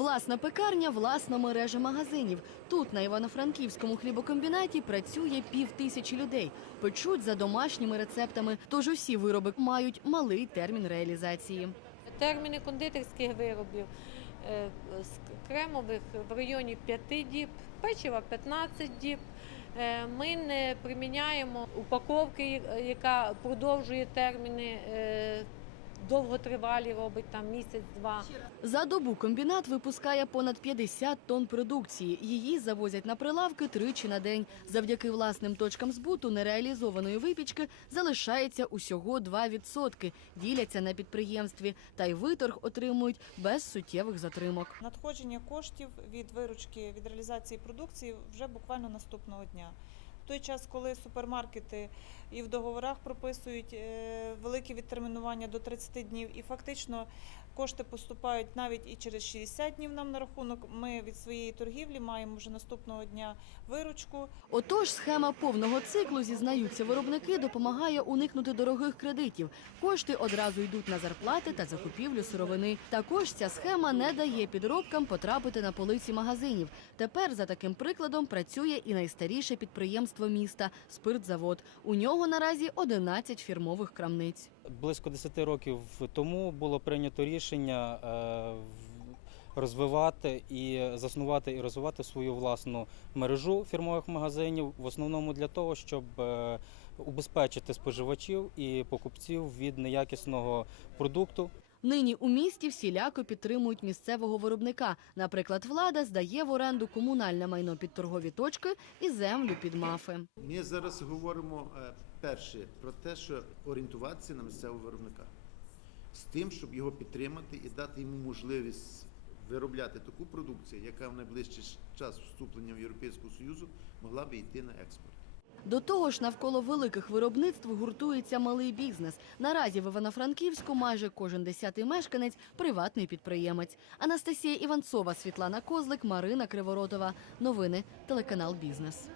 Власна пекарня, власна мережа магазинів. Тут на Івано-Франківському хлібокомбінаті працює пів тисячі людей. Печуть за домашніми рецептами. Тож усі вироби мають малий термін реалізації. Терміни кондитерських виробів е, з кремових в районі 5 діб, печива 15 діб. Е, Ми не приміняємо упаковки, е, яка продовжує терміни довготривалі, робить там місяць-два. За добу комбінат випускає понад 50 тонн продукції. Її завозять на прилавки тричі на день. Завдяки власним точкам збуту нереалізованої випічки залишається усього 2%. Діляться на підприємстві та й виторг отримують без суттєвих затримок. Надходження коштів від виручки від реалізації продукції вже буквально наступного дня. Той час, коли супермаркети і в договорах прописують е, велике відтермінування до 30 днів, і фактично кошти поступають навіть і через 60 днів нам на рахунок. Ми від своєї торгівлі маємо вже наступного дня виручку. Отож, схема повного циклу, зізнаються виробники, допомагає уникнути дорогих кредитів. Кошти одразу йдуть на зарплати та закупівлю сировини. Також ця схема не дає підробкам потрапити на полиці магазинів. Тепер за таким прикладом працює і найстаріше підприємство міста спиртзавод. У нього наразі 11 фірмових крамниць. Близько 10 років тому було прийнято рішення е, розвивати і заснувати і розвивати свою власну мережу фірмових магазинів, в основному для того, щоб е, убезпечити споживачів і покупців від неякісного продукту. Нині у місті всіляко підтримують місцевого виробника. Наприклад, влада здає в оренду комунальне майно під торгові точки і землю під мафи. Ми зараз говоримо е, перше про те, що орієнтуватися на місцевого виробника з тим, щоб його підтримати і дати йому можливість виробляти таку продукцію, яка в найближчий час вступлення в Європейську Союзу могла би йти на експорт. До того ж, навколо великих виробництв гуртується малий бізнес. Наразі в Івано-Франківську майже кожен десятий мешканець приватний підприємець. Анастасія Іванцова, Світлана Козлик, Марина Криворотова. Новини телеканал Бізнес.